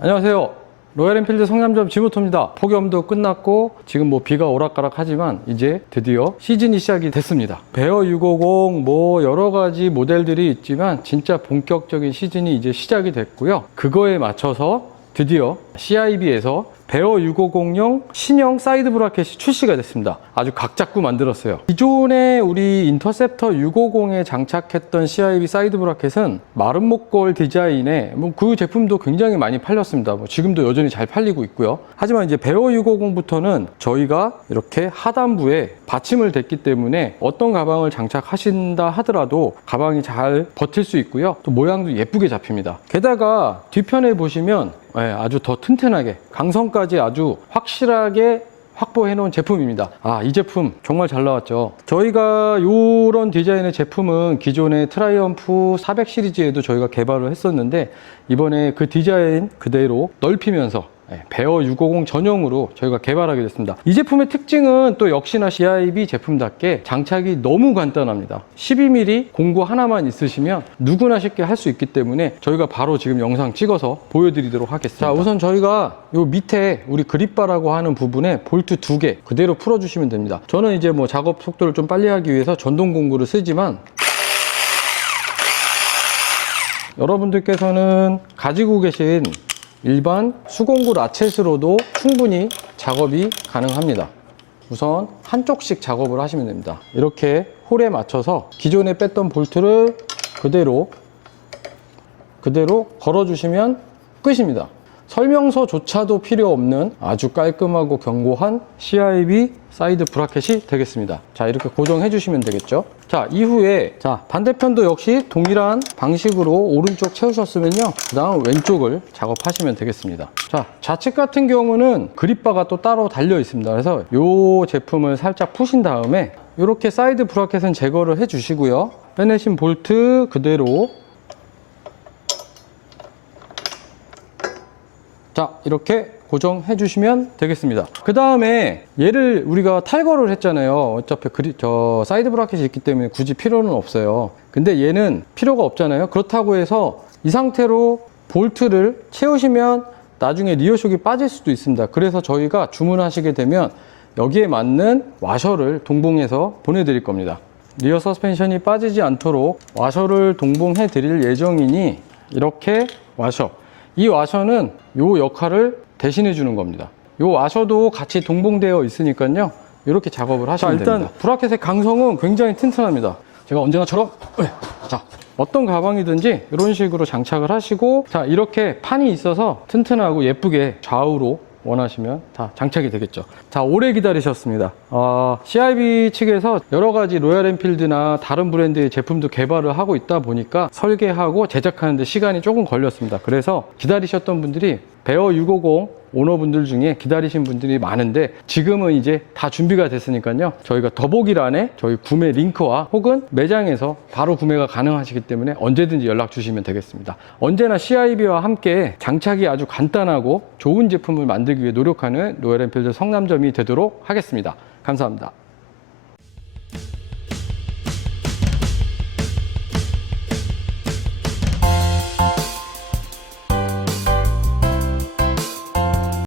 안녕하세요. 로얄엔필드 성남점 지모토입니다. 폭염도 끝났고 지금 뭐 비가 오락가락 하지만 이제 드디어 시즌이 시작이 됐습니다. 베어 650 뭐 여러 가지 모델들이 있지만 진짜 본격적인 시즌이 이제 시작이 됐고요. 그거에 맞춰서 드디어 CIB에서 베어 650용 신형 사이드 브라켓이 출시가 됐습니다. 아주 각 잡고 만들었어요. 기존에 우리 인터셉터 650에 장착했던 CIB 사이드 브라켓은 마른 목골 디자인의 뭐그 제품도 굉장히 많이 팔렸습니다. 뭐 지금도 여전히 잘 팔리고 있고요. 하지만 이제 베어 650부터는 저희가 이렇게 하단부에 받침을 댔기 때문에 어떤 가방을 장착하신다 하더라도 가방이 잘 버틸 수 있고요. 또 모양도 예쁘게 잡힙니다. 게다가 뒤편에 보시면 예, 아주 더 튼튼하게 강성 까지 아주 확실하게 확보해 놓은 제품입니다. 아, 이 제품 정말 잘 나왔죠. 저희가 이런 디자인의 제품은 기존의 트라이엄프 400 시리즈에도 저희가 개발을 했었는데 이번에 그 디자인 그대로 넓히면서 예, 베어 650 전용으로 저희가 개발하게 됐습니다. 이 제품의 특징은 또 역시나 CIB 제품답게 장착이 너무 간단합니다. 12mm 공구 하나만 있으시면 누구나 쉽게 할 수 있기 때문에 저희가 바로 지금 영상 찍어서 보여드리도록 하겠습니다. 자, 우선 저희가 요 밑에 우리 그립바라고 하는 부분에 볼트 두 개 그대로 풀어주시면 됩니다. 저는 이제 뭐 작업 속도를 좀 빨리 하기 위해서 전동 공구를 쓰지만 여러분들께서는 가지고 계신 일반 수공구 라쳇으로도 충분히 작업이 가능합니다. 우선 한쪽씩 작업을 하시면 됩니다. 이렇게 홀에 맞춰서 기존에 뺐던 볼트를 그대로 그대로 걸어주시면 끝입니다. 설명서조차도 필요 없는 아주 깔끔하고 견고한 CIB 사이드 브라켓이 되겠습니다. 자, 이렇게 고정해 주시면 되겠죠. 자, 이후에 자, 반대편도 역시 동일한 방식으로 오른쪽 채우셨으면요. 그 다음 왼쪽을 작업하시면 되겠습니다. 자, 좌측 같은 경우는 그립바가 또 따로 달려 있습니다. 그래서 이 제품을 살짝 푸신 다음에 이렇게 사이드 브라켓은 제거를 해 주시고요. 빼내신 볼트 그대로 자 이렇게 고정해 주시면 되겠습니다. 그 다음에 얘를 우리가 탈거를 했잖아요. 어차피 그리, 저 사이드 브라켓이 있기 때문에 굳이 필요는 없어요. 근데 얘는 필요가 없잖아요. 그렇다고 해서 이 상태로 볼트를 채우시면 나중에 리어쇼이 빠질 수도 있습니다. 그래서 저희가 주문하시게 되면 여기에 맞는 와셔를 동봉해서 보내드릴 겁니다. 리어 서스펜션이 빠지지 않도록 와셔를 동봉해 드릴 예정이니 이렇게 와셔 이 와셔는 이 역할을 대신해 주는 겁니다. 이 와셔도 같이 동봉되어 있으니까요. 이렇게 작업을 하시면 자, 일단 됩니다. 브라켓의 강성은 굉장히 튼튼합니다. 제가 언제나처럼 네. 자 어떤 가방이든지 이런 식으로 장착을 하시고 자 이렇게 판이 있어서 튼튼하고 예쁘게 좌우로 원하시면 다 장착이 되겠죠. 자, 오래 기다리셨습니다. 어, CIB 측에서 여러 가지 로얄 엔필드나 다른 브랜드의 제품도 개발을 하고 있다 보니까 설계하고 제작하는데 시간이 조금 걸렸습니다. 그래서 기다리셨던 분들이 베어 650 오너분들 중에 기다리신 분들이 많은데 지금은 이제 다 준비가 됐으니까요. 저희가 더보기란에 저희 구매 링크와 혹은 매장에서 바로 구매가 가능하시기 때문에 언제든지 연락 주시면 되겠습니다. 언제나 CIB와 함께 장착이 아주 간단하고 좋은 제품을 만들기 위해 노력하는 로얄 엔필드 성남점이 되도록 하겠습니다. 감사합니다.